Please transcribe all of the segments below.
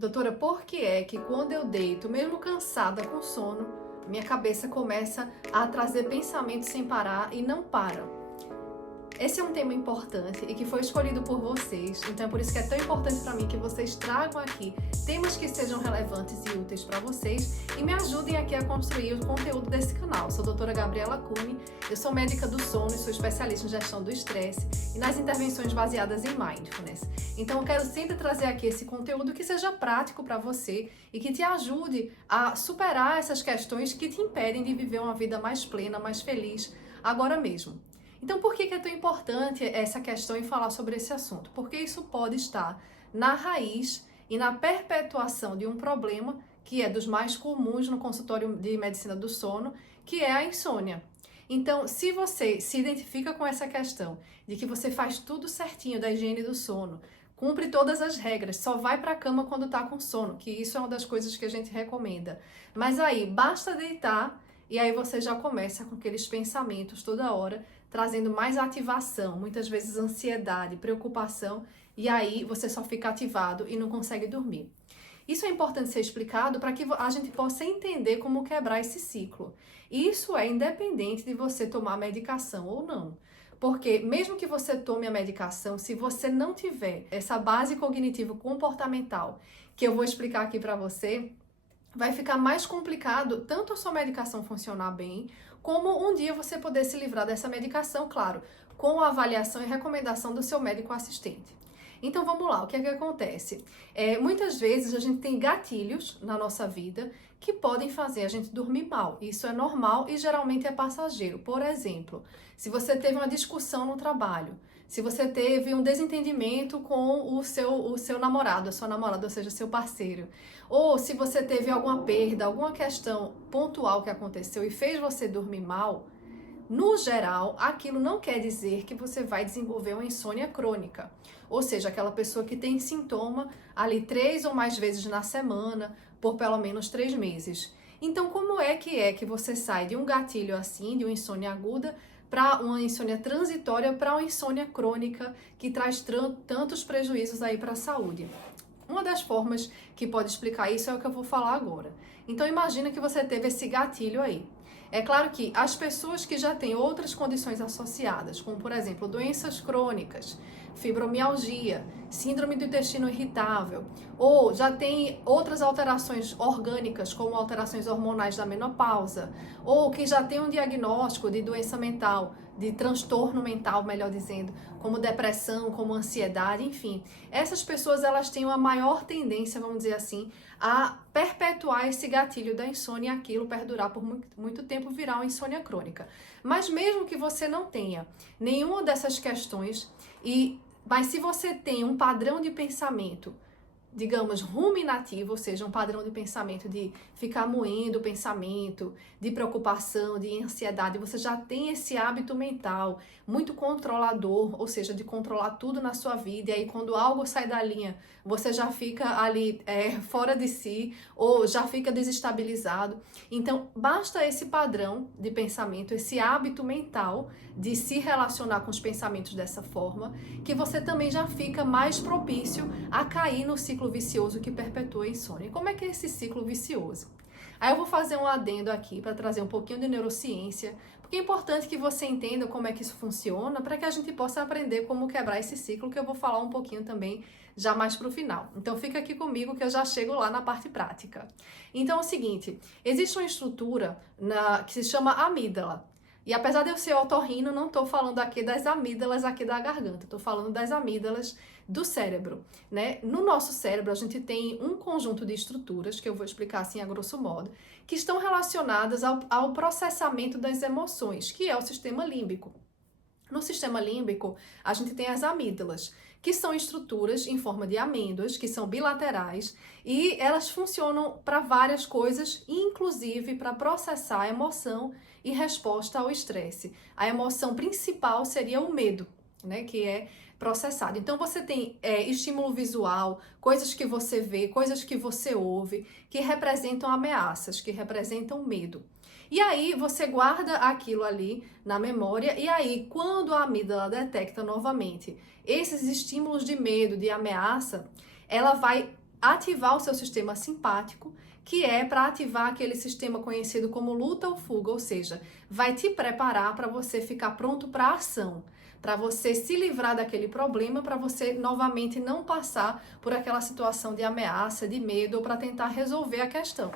Doutora, por que é que quando eu deito, mesmo cansada com sono, minha cabeça começa a trazer pensamentos sem parar e não para? Esse é um tema importante e que foi escolhido por vocês, então é por isso que é tão importante para mim que vocês tragam aqui temas que sejam relevantes e úteis para vocês e me ajudem aqui a construir o conteúdo desse canal. Sou a doutora Gabriela Cuni, eu sou médica do sono e sou especialista em gestão do estresse e nas intervenções baseadas em Mindfulness. Então eu quero sempre trazer aqui esse conteúdo que seja prático para você e que te ajude a superar essas questões que te impedem de viver uma vida mais plena, mais feliz agora mesmo. Então, por que é tão importante essa questão em falar sobre esse assunto? Porque isso pode estar na raiz e na perpetuação de um problema que é dos mais comuns no consultório de medicina do sono, que é a insônia. Então, se você se identifica com essa questão de que você faz tudo certinho da higiene do sono, cumpre todas as regras, só vai para a cama quando está com sono, que isso é uma das coisas que a gente recomenda. Mas aí, basta deitar e aí você já começa com aqueles pensamentos toda hora, trazendo mais ativação, muitas vezes ansiedade, preocupação, e aí você só fica ativado e não consegue dormir. Isso é importante ser explicado para que a gente possa entender como quebrar esse ciclo. E isso é independente de você tomar medicação ou não. Porque mesmo que você tome a medicação, se você não tiver essa base cognitivo-comportamental, que eu vou explicar aqui para você, vai ficar mais complicado tanto a sua medicação funcionar bem, como um dia você poder se livrar dessa medicação, claro, com a avaliação e recomendação do seu médico assistente. Então vamos lá, o que é que acontece? Muitas vezes a gente tem gatilhos na nossa vida que podem fazer a gente dormir mal. Isso é normal e geralmente é passageiro. Por exemplo, se você teve uma discussão no trabalho, se você teve um desentendimento com o seu namorado, a sua namorada, ou seja, seu parceiro, ou se você teve alguma perda, alguma questão pontual que aconteceu e fez você dormir mal, no geral, aquilo não quer dizer que você vai desenvolver uma insônia crônica. Ou seja, aquela pessoa que tem sintoma ali 3 ou mais vezes na semana, por pelo menos 3 meses. Então, como é que você sai de um gatilho assim, de uma insônia aguda, para uma insônia transitória, para uma insônia crônica, que traz tantos prejuízos aí para a saúde? Uma das formas que pode explicar isso é o que eu vou falar agora. Então, imagina que você teve esse gatilho aí. É claro que as pessoas que já têm outras condições associadas, como por exemplo doenças crônicas, fibromialgia, síndrome do intestino irritável, ou já tem outras alterações orgânicas, como alterações hormonais da menopausa, ou que já tem um diagnóstico de doença mental, de transtorno mental, melhor dizendo, como depressão, como ansiedade, enfim. Essas pessoas, elas têm uma maior tendência, vamos dizer assim, a perpetuar esse gatilho da insônia e aquilo perdurar por muito tempo, virar uma insônia crônica. Mas mesmo que você não tenha nenhuma dessas questões, mas se você tem um padrão de pensamento, digamos, ruminativo, ou seja, um padrão de pensamento de ficar moendo o pensamento, de preocupação, de ansiedade, você já tem esse hábito mental muito controlador, ou seja, de controlar tudo na sua vida, e aí quando algo sai da linha, você já fica ali fora de si, ou já fica desestabilizado. Então, basta esse padrão de pensamento, esse hábito mental de se relacionar com os pensamentos dessa forma, que você também já fica mais propício a cair no ciclo vicioso que perpetua a insônia. E como é que é esse ciclo vicioso? Aí eu vou fazer um adendo aqui para trazer um pouquinho de neurociência, porque é importante que você entenda como é que isso funciona, para que a gente possa aprender como quebrar esse ciclo, que eu vou falar um pouquinho também já mais para o final. Então fica aqui comigo que eu já chego lá na parte prática. Então é o seguinte, existe uma estrutura que se chama amígdala. E apesar de eu ser otorrino, não estou falando aqui das amígdalas aqui da garganta, estou falando das amígdalas do cérebro, né? No nosso cérebro, a gente tem um conjunto de estruturas, que eu vou explicar assim a grosso modo, que estão relacionadas ao processamento das emoções, que é o sistema límbico. No sistema límbico, a gente tem as amígdalas, que são estruturas em forma de amêndoas, que são bilaterais, e elas funcionam para várias coisas, inclusive para processar a emoção e resposta ao estresse. A emoção principal seria o medo, né, que é processado. Então você tem estímulo visual, coisas que você vê, coisas que você ouve, que representam ameaças, que representam medo. E aí você guarda aquilo ali na memória e aí quando a amígdala detecta novamente esses estímulos de medo, de ameaça, ela vai ativar o seu sistema simpático, que é para ativar aquele sistema conhecido como luta ou fuga, ou seja, vai te preparar para você ficar pronto para a ação, para você se livrar daquele problema, para você novamente não passar por aquela situação de ameaça, de medo, ou para tentar resolver a questão.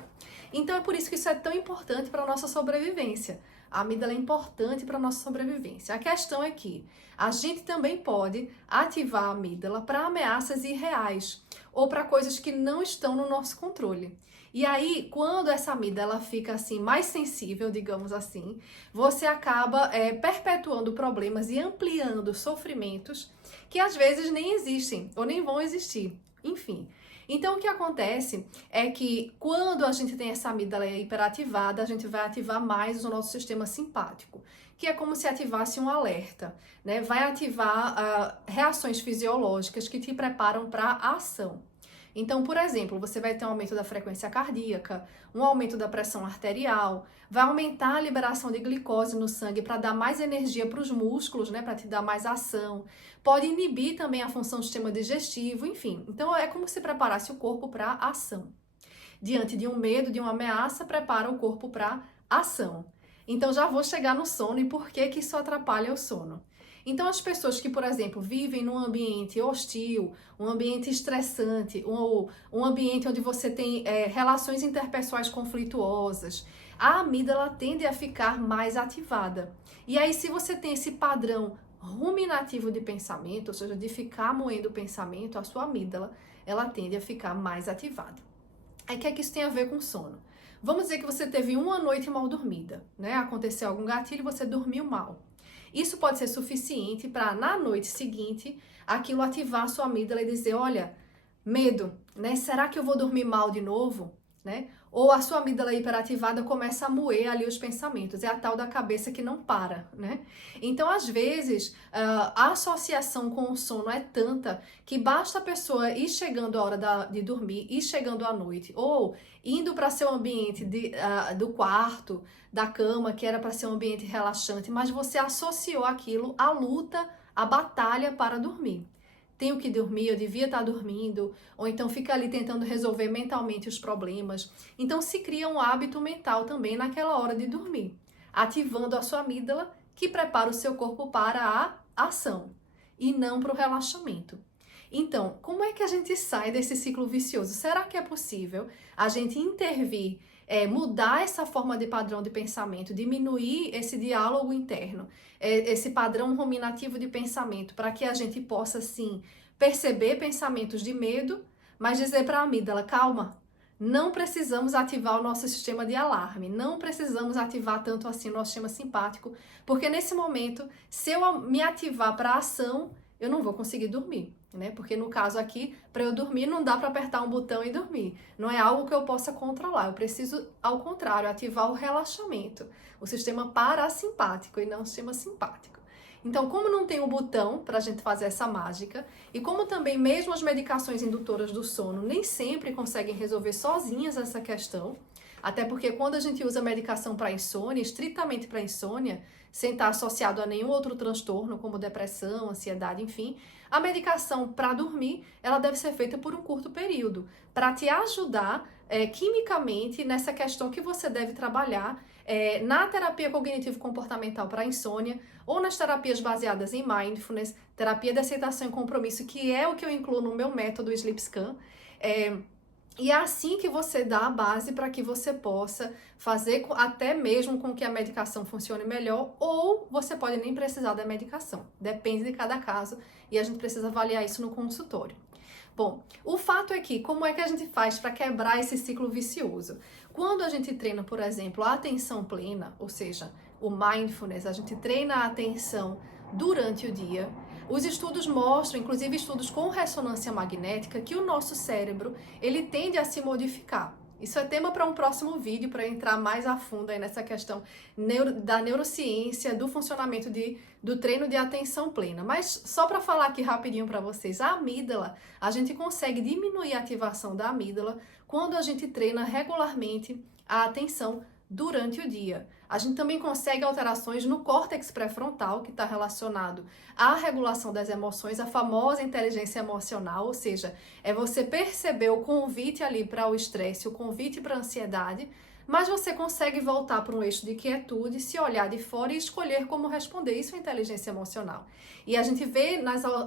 Então é por isso que isso é tão importante para a nossa sobrevivência. A amígdala é importante para a nossa sobrevivência. A questão é que a gente também pode ativar a amígdala para ameaças irreais ou para coisas que não estão no nosso controle. E aí, quando essa amígdala fica assim mais sensível, digamos assim, você acaba perpetuando problemas e ampliando sofrimentos que às vezes nem existem ou nem vão existir. Enfim. Então, o que acontece é que quando a gente tem essa amígdala hiperativada, a gente vai ativar mais o nosso sistema simpático, que é como se ativasse um alerta, né? Vai ativar reações fisiológicas que te preparam para a ação. Então, por exemplo, você vai ter um aumento da frequência cardíaca, um aumento da pressão arterial, vai aumentar a liberação de glicose no sangue para dar mais energia para os músculos, né, para te dar mais ação. Pode inibir também a função do sistema digestivo, enfim. Então, é como se preparasse o corpo para a ação. Diante de um medo, de uma ameaça, prepara o corpo para a ação. Então, já vou chegar no sono e por que que isso atrapalha o sono. Então, as pessoas que, por exemplo, vivem num ambiente hostil, um ambiente estressante, ou um ambiente onde você tem relações interpessoais conflituosas, a amígdala tende a ficar mais ativada. E aí, se você tem esse padrão ruminativo de pensamento, ou seja, de ficar moendo o pensamento, a sua amígdala, ela tende a ficar mais ativada. Aí, o que é que isso tem a ver com sono? Vamos dizer que você teve uma noite mal dormida, né? Aconteceu algum gatilho e você dormiu mal. Isso pode ser suficiente para, na noite seguinte, aquilo ativar a sua amígdala e dizer, olha, medo, né? Será que eu vou dormir mal de novo? Né? Ou a sua amígdala hiperativada começa a moer ali os pensamentos. É a tal da cabeça que não para, né? Então, às vezes, a associação com o sono é tanta que basta a pessoa ir chegando a hora de dormir, ir chegando à noite, ou indo para seu ambiente do quarto, da cama, que era para ser um ambiente relaxante, mas você associou aquilo à luta, à batalha para dormir. Tenho que dormir, eu devia estar dormindo, ou então fica ali tentando resolver mentalmente os problemas. Então se cria um hábito mental também naquela hora de dormir, ativando a sua amígdala, que prepara o seu corpo para a ação e não para o relaxamento. Então, como é que a gente sai desse ciclo vicioso? Será que é possível a gente intervir, mudar essa forma de padrão de pensamento, diminuir esse diálogo interno, esse padrão ruminativo de pensamento, para que a gente possa, sim, perceber pensamentos de medo, mas dizer para a amígdala, calma, não precisamos ativar o nosso sistema de alarme, não precisamos ativar tanto assim o nosso sistema simpático, porque nesse momento, se eu me ativar para a ação, eu não vou conseguir dormir, né? Porque no caso aqui, para eu dormir, não dá para apertar um botão e dormir. Não é algo que eu possa controlar. Eu preciso, ao contrário, ativar o relaxamento, o sistema parasimpático e não o sistema simpático. Então, como não tem um botão para a gente fazer essa mágica, e como também mesmo as medicações indutoras do sono nem sempre conseguem resolver sozinhas essa questão, até porque quando a gente usa medicação para insônia, estritamente para insônia, sem estar associado a nenhum outro transtorno, como depressão, ansiedade, enfim, a medicação para dormir, ela deve ser feita por um curto período, para te ajudar quimicamente nessa questão que você deve trabalhar na terapia cognitivo-comportamental para insônia, ou nas terapias baseadas em mindfulness, terapia de aceitação e compromisso, que é o que eu incluo no meu método Sleep Scan. E é assim que você dá a base para que você possa fazer até mesmo com que a medicação funcione melhor, ou você pode nem precisar da medicação. Depende de cada caso e a gente precisa avaliar isso no consultório. Bom, o fato é que, como é que a gente faz para quebrar esse ciclo vicioso? Quando a gente treina, por exemplo, a atenção plena, ou seja, o mindfulness, a gente treina a atenção durante o dia. Os estudos mostram, inclusive estudos com ressonância magnética, que o nosso cérebro, ele tende a se modificar. Isso é tema para um próximo vídeo, para entrar mais a fundo aí nessa questão da neurociência, do funcionamento do treino de atenção plena. Mas só para falar aqui rapidinho para vocês, a amígdala, a gente consegue diminuir a ativação da amígdala quando a gente treina regularmente a atenção durante o dia. A gente também consegue alterações no córtex pré-frontal, que está relacionado à regulação das emoções, a famosa inteligência emocional, ou seja, é você perceber o convite ali para o estresse, o convite para a ansiedade, mas você consegue voltar para um eixo de quietude, se olhar de fora e escolher como responder. Isso é inteligência emocional. E a gente vê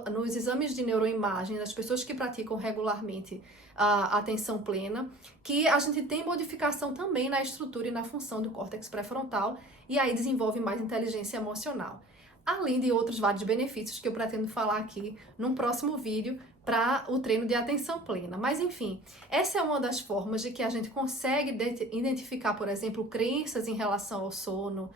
nos exames de neuroimagem das pessoas que praticam regularmente a atenção plena, que a gente tem modificação também na estrutura e na função do córtex pré-frontal, e aí desenvolve mais inteligência emocional. Além de outros vários benefícios que eu pretendo falar aqui num próximo vídeo para o treino de atenção plena. Mas enfim, essa é uma das formas de que a gente consegue identificar, por exemplo, crenças em relação ao sono,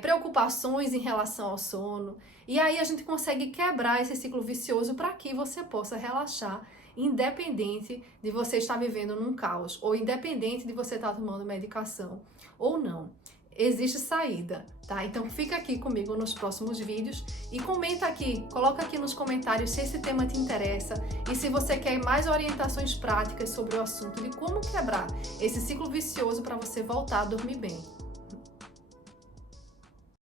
preocupações em relação ao sono, e aí a gente consegue quebrar esse ciclo vicioso para que você possa relaxar, independente de você estar vivendo num caos, ou independente de você estar tomando medicação ou não. Existe saída, tá? Então fica aqui comigo nos próximos vídeos e comenta aqui, coloca aqui nos comentários se esse tema te interessa e se você quer mais orientações práticas sobre o assunto de como quebrar esse ciclo vicioso para você voltar a dormir bem.